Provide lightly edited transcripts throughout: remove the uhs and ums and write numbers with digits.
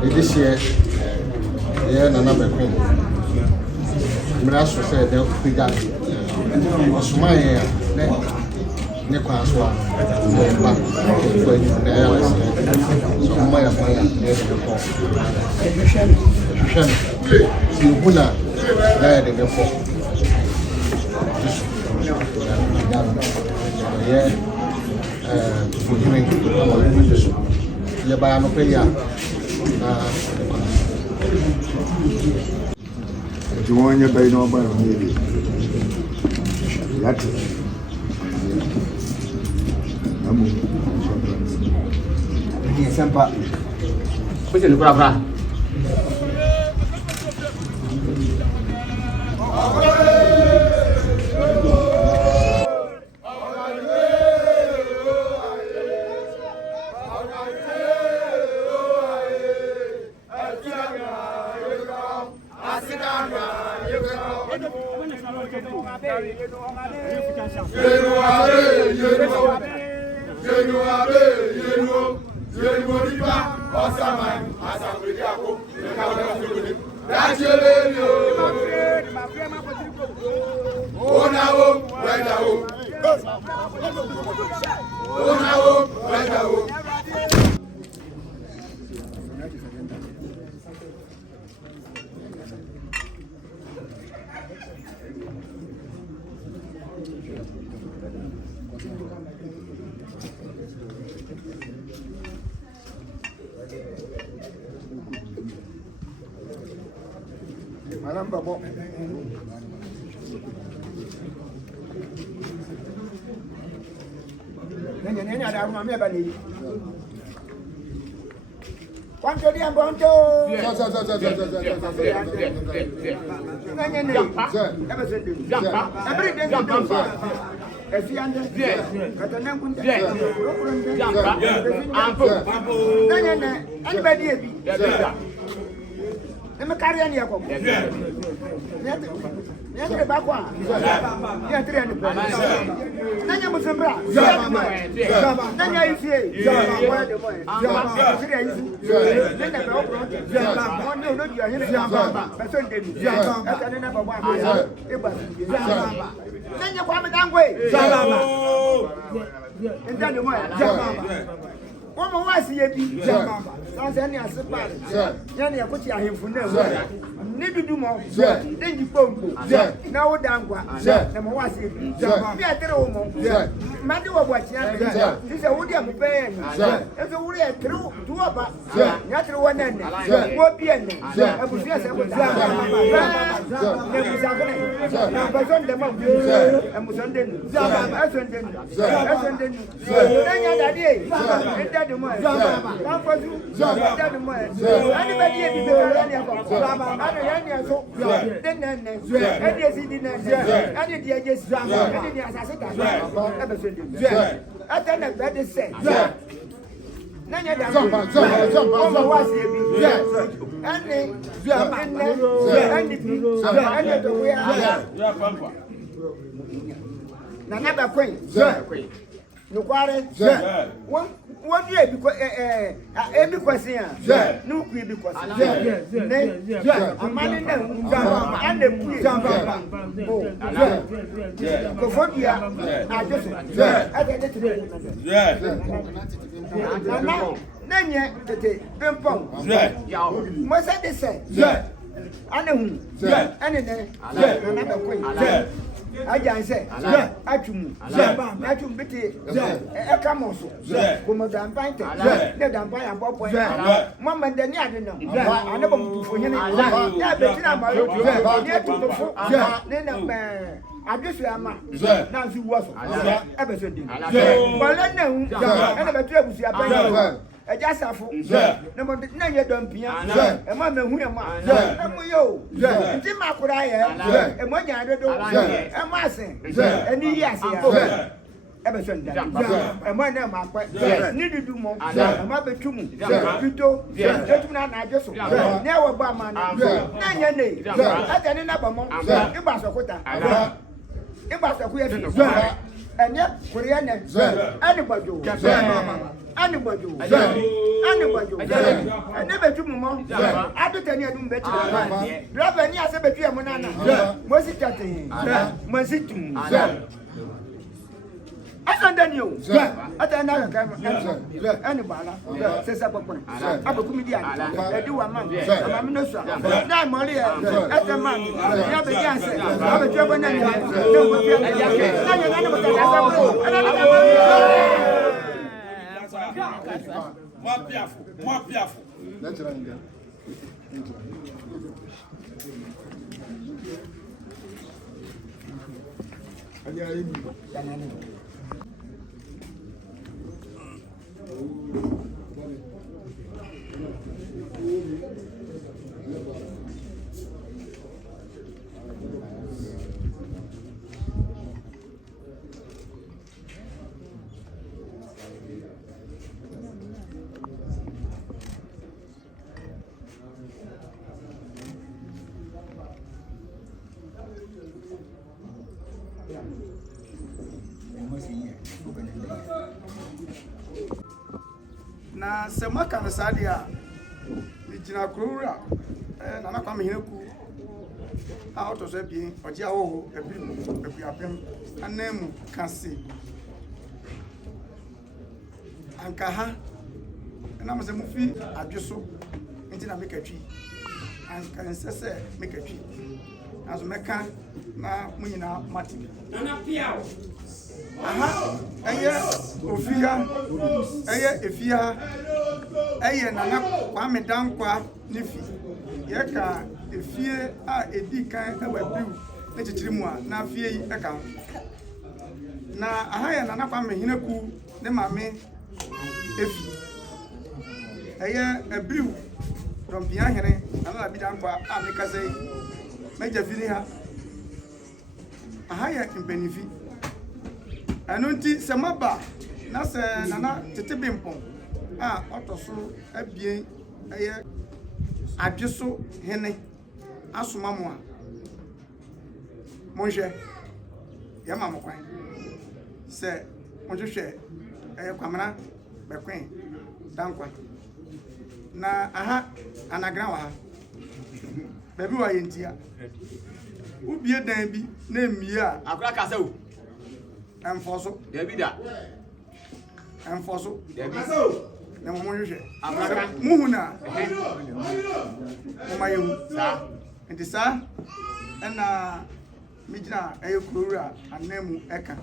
This year, another queen. Mirasu said they'll be that. Was my Necaswa, the airlines. So, my Sibuna, there in the fall. For doing the Bayanopia. You want your baby no more, maybe. That's it. What's in the crowd? Madame Babo. Nene ada rumah me bani. Quanto dia bonto? I'm a carrier. Never back one. Yeah, 300. Nanya Musambra. Nanya is here. One was here. Sanzani asipari. Yani ya kuti ahimfune wa. Nidu dumo. Dengi pompo. Na odangwa. Na mwasi. Mi atere omo. Mandi wa bwachiana. Sisa udi ya mpeni. Ezo udi ya tru tuwaba. Nyatri wanene. Wobiene. Ebusia sebo. Nebusakene. Bazon demo. Emusondenu. Esondenu. Esondenu. Nanya dadi. Enda dumo. Kamfazu. Anybody be the what do you because every question? No, because a man in them and the Ajanse, Achumu, Achum Bitty, Camoso, Como Dampante, the Dampire and Bob, Mamma than Yadino. I never moved for him. Yeah, Bettina, my I guess I'm now she was ever so deep. Well, I know, I never trouble see a I just have no, you don't be a mamma who am I? Yo, Jim, I could I have, and when I don't know, I'm asking, and yes, Emerson, and my name, I need to do more. I'm up to me. Pito, Judgment, I just never buy my name. I didn't have more. It was a quota. It was a queer. And yet, Korean, anybody, I never do more. I don't tell you better. Drop any as a between Monana. Was it chatting? Was it? I don't know. I don't know. Anybody says up a point. I'm a comedian. I do a man. I'm no sir. Now, Maria, at the man. You have a answer. I'm a job More piafo. Na sema kana sadia ijina kurura na na kwa meheku a oto so bi oje awo ebi apem anemu kasi anka ha na mo se mu fi adweso nti na mekatwi anka nsese mekatwi aso meka na munyina mati na piawo aha eye ofia eye efia eye nana kwa medankwa nifi yeka efie a edi kan ewabiu ne chichiri mu a na afie yi eka na aha ye nana kwa mehineku ne mame efi eye abiu rompia hene nana bidankwa a mekasei meja fili ha aha ye mpenifi anunti semaba na se nana tete bimpon a otoso abien eye adweso hene asoma mo a monje ya mamokwan se monhwehwe eye kwamana bekwen dankwa na aha anagra wa ha bebi wa yentia ubie dan bi na emie a akura kasa o enfoso David da enfoso David na mo hwehwe Abraka muhuna mo mayehu sa nti sa na mijina ayekurura anemu eka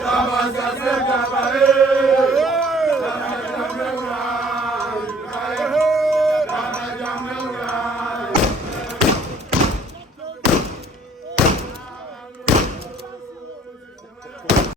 Jama'a